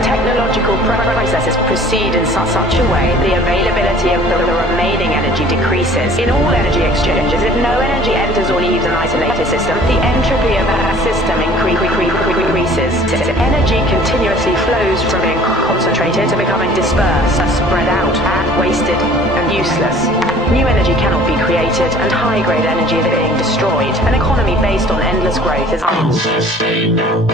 Technological processes proceed in such a way the availability of the remaining energy decreases. In all energy exchanges, if no energy enters or leaves an isolated system, the entropy of that system increases. Energy continuously flows from being concentrated to becoming dispersed, spread out, wasted, and useless. New energy cannot be created, and high-grade energy is being destroyed. An economy based on endless growth is unsustainable.